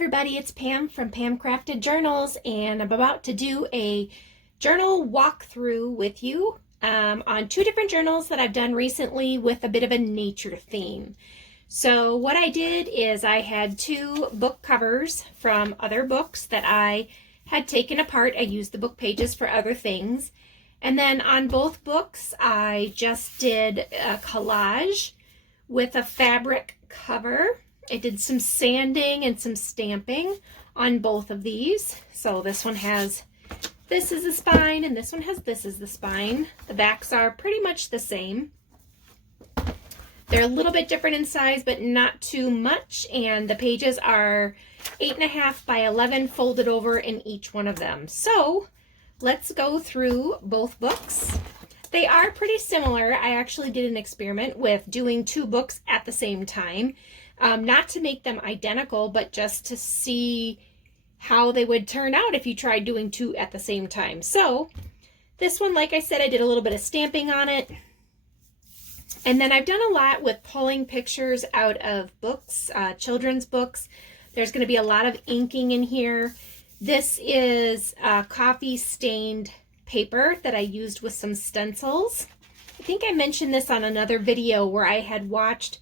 everybody, it's Pam from Pam Crafted Journals, and I'm about to do a journal walkthrough with you on two different journals that I've done recently with a bit of a nature theme. So what I did is I had two book covers from other books that I had taken apart. I used the book pages for other things. And then on both books, I just did a collage with a fabric cover. I did some sanding and some stamping on both of these. So this one has this is the spine and this one has this is the spine. The backs are pretty much the same. They're a little bit different in size, but not too much. And the pages are 8.5 by 11 folded over in each one of them. So let's go through both books. They are pretty similar. I actually did an experiment with doing two books at the same time. Not to make them identical, but just to see how they would turn out if you tried doing two at the same time. So this one, like I said, I did a little bit of stamping on it. And then I've done a lot with pulling pictures out of books, children's books. There's going to be a lot of inking in here. This is coffee stained paper that I used with some stencils. I think I mentioned this on another video where I had watched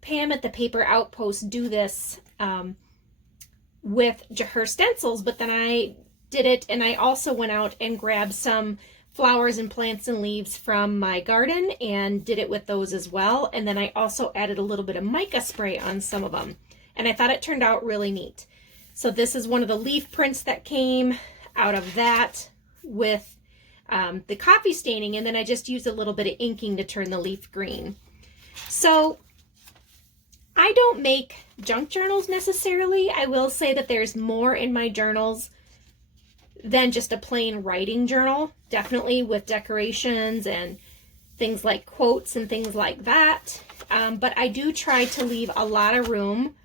Pam at the Paper Outpost do this with her stencils, but then I did it, and I also went out and grabbed some flowers and plants and leaves from my garden and did it with those as well. And then I also added a little bit of mica spray on some of them, and I thought it turned out really neat. So this is one of the leaf prints that came out of that with the coffee staining, and then I just used a little bit of inking to turn the leaf green. So I don't make junk journals necessarily. I will say that there's more in my journals than just a plain writing journal, definitely with decorations and things like quotes and things like that. But I do try to leave a lot of room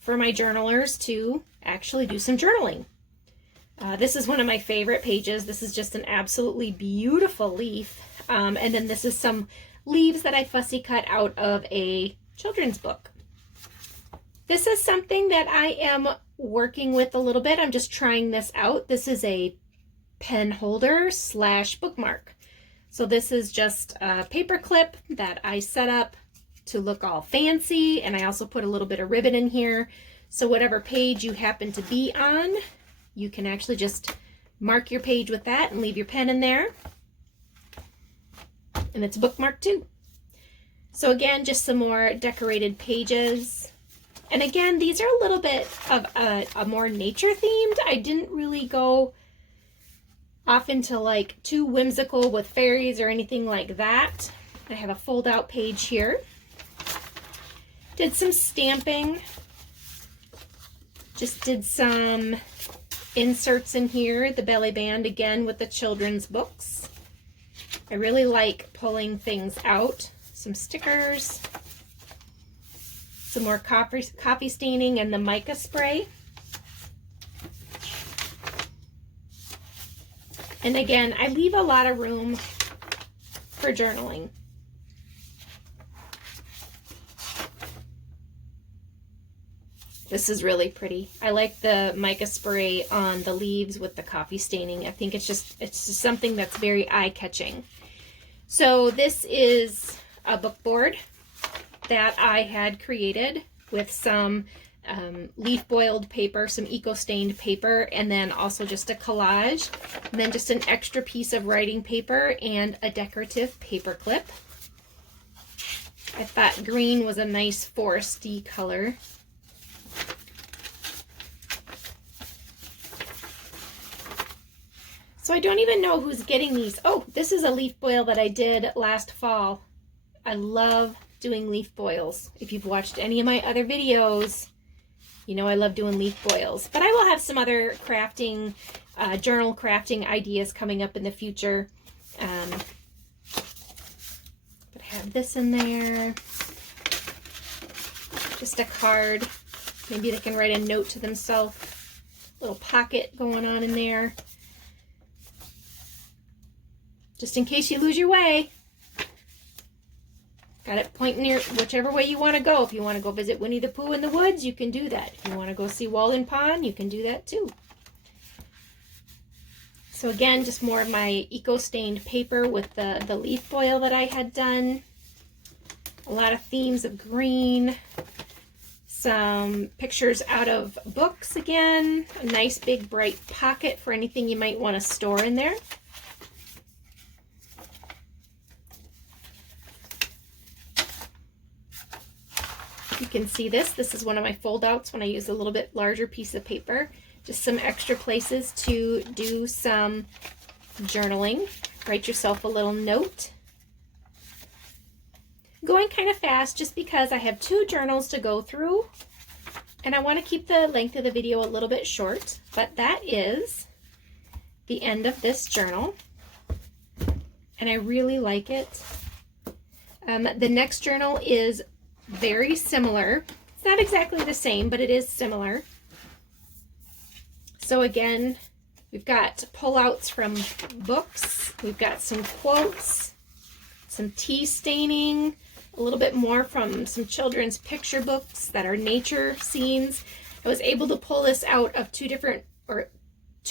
for my journalers to actually do some journaling. This is one of my favorite pages. This is just an absolutely beautiful leaf. And then this is some leaves that I fussy cut out of a children's book. This is something that I am working with a little bit. I'm just trying this out. This is a pen holder / bookmark. So this is just a paper clip that I set up to look all fancy, and I also put a little bit of ribbon in here. So whatever page you happen to be on, you can actually just mark your page with that and leave your pen in there. And it's bookmarked too. So again, just some more decorated pages. And again, these are a little bit of a more nature themed. I didn't really go off into like too whimsical with fairies or anything like that. I have a fold out page here. Did some stamping. Just did some inserts in here. The belly band again with the children's books. I really like pulling things out. Some stickers. Some more coffee staining and the mica spray. And again, I leave a lot of room for journaling. This is really pretty. I like the mica spray on the leaves with the coffee staining. I think it's just something that's very eye-catching. So this is a book board that I had created with some leaf boiled paper, some eco-stained paper, and then also just a collage, and then just an extra piece of writing paper and a decorative paper clip. I thought green was a nice foresty color. So I don't even know who's getting these. Oh, this is a leaf boil that I did last fall. I love doing leaf boils. If you've watched any of my other videos, you know I love doing leaf boils. But I will have some other crafting, journal crafting ideas coming up in the future. But I have this in there. Just a card. Maybe they can write a note to themselves. Little pocket going on in there. Just in case you lose your way. Got it pointing near whichever way you want to go. If you want to go visit Winnie the Pooh in the woods, you can do that. If you want to go see Walden Pond, you can do that too. So again, just more of my eco-stained paper with the leaf foil that I had done. A lot of themes of green. Some pictures out of books again. A nice big bright pocket for anything you might want to store in there. You can see this. This is one of my fold-outs when I use a little bit larger piece of paper. Just some extra places to do some journaling. Write yourself a little note. Going kind of fast just because I have 2 journals to go through and I want to keep the length of the video a little bit short, but that is the end of this journal and I really like it. The next journal is very similar. It's not exactly the same, but it is similar. So again, we've got pullouts from books, we've got some quotes, some tea staining, a little bit more from some children's picture books that are nature scenes. I was able to pull this out of 2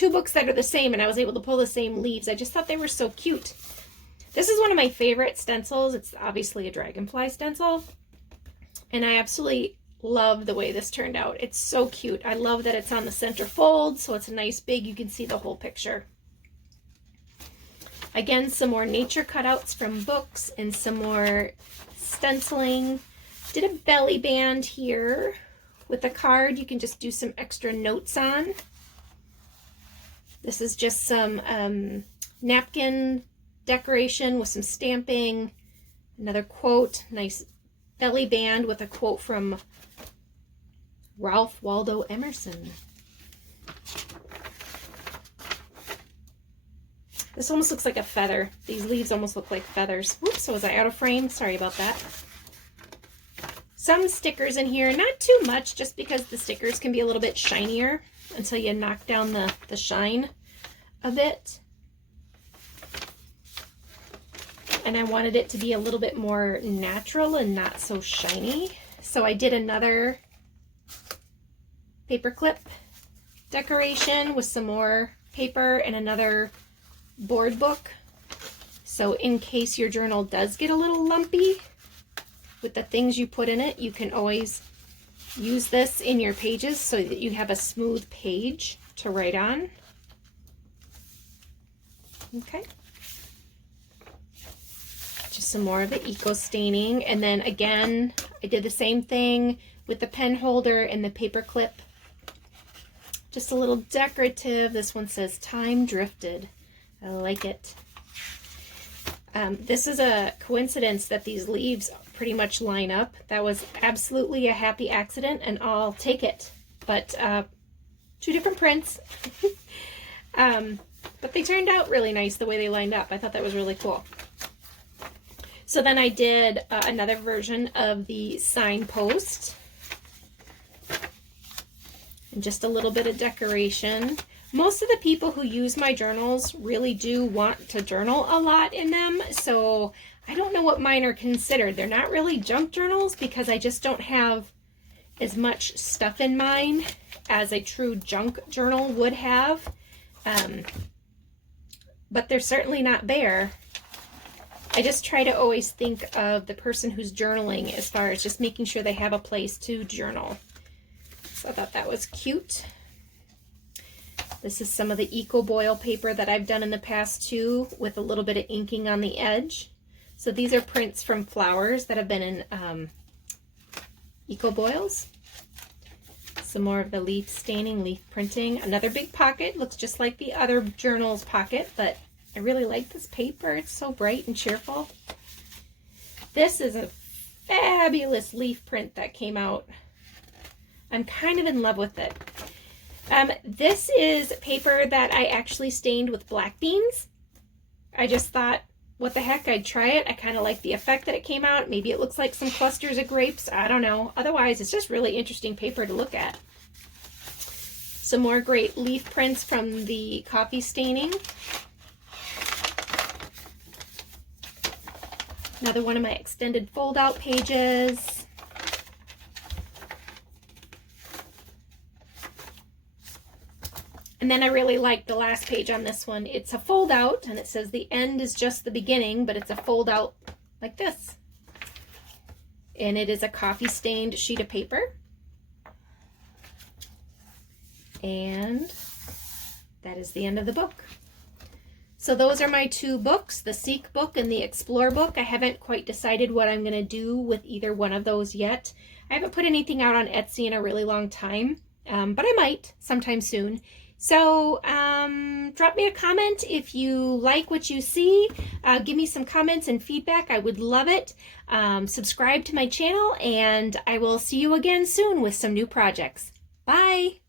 books that are the same, and I was able to pull the same leaves. I just thought they were so cute. This is one of my favorite stencils. It's obviously a dragonfly stencil, and I absolutely love the way this turned out. It's so cute. I love that it's on the center fold, so it's a nice big, you can see the whole picture. Again, some more nature cutouts from books and some more stenciling. Did a belly band here with a card you can just do some extra notes on. This is just some napkin decoration with some stamping. Another quote, nice belly band with a quote from Ralph Waldo Emerson. This almost looks like a feather. These leaves almost look like feathers. Whoops, so was I out of frame? Sorry about that. Some stickers in here, not too much, just because the stickers can be a little bit shinier until you knock down the shine a bit. And I wanted it to be a little bit more natural and not so shiny. So I did another paperclip decoration with some more paper and another board book. So in case your journal does get a little lumpy with the things you put in it, you can always use this in your pages so that you have a smooth page to write on. Okay. Just some more of the eco staining. And then again, I did the same thing with the pen holder and the paper clip. Just a little decorative. This one says Time Drifted. I like it. This is a coincidence that these leaves pretty much line up. That was absolutely a happy accident and I'll take it. But 2 different prints. But they turned out really nice the way they lined up. I thought that was really cool. So then I did another version of the signpost. And just a little bit of decoration. Most of the people who use my journals really do want to journal a lot in them, so I don't know what mine are considered. They're not really junk journals because I just don't have as much stuff in mine as a true junk journal would have. But they're certainly not bare. I just try to always think of the person who's journaling as far as just making sure they have a place to journal. So I thought that was cute. This is some of the Eco Boil paper that I've done in the past too, with a little bit of inking on the edge. So these are prints from flowers that have been in Eco Boils. Some more of the leaf staining, leaf printing. Another big pocket, looks just like the other journal's pocket, but I really like this paper. It's so bright and cheerful. This is a fabulous leaf print that came out. I'm kind of in love with it. This is paper that I actually stained with black beans. I just thought, what the heck, I'd try it. I kind of like the effect that it came out. Maybe it looks like some clusters of grapes. I don't know. Otherwise, it's just really interesting paper to look at. Some more great leaf prints from the coffee staining. Another one of my extended fold-out pages. And then I really like the last page on this one. It's a fold-out, and it says the end is just the beginning, but it's a fold-out like this. And it is a coffee-stained sheet of paper. And that is the end of the book. So those are my two books, the Seek book and the Explore book. I haven't quite decided what I'm going to do with either one of those yet. I haven't put anything out on Etsy in a really long time, but I might sometime soon. So drop me a comment if you like what you see. Give me some comments and feedback. I would love it. Subscribe to my channel, and I will see you again soon with some new projects. Bye!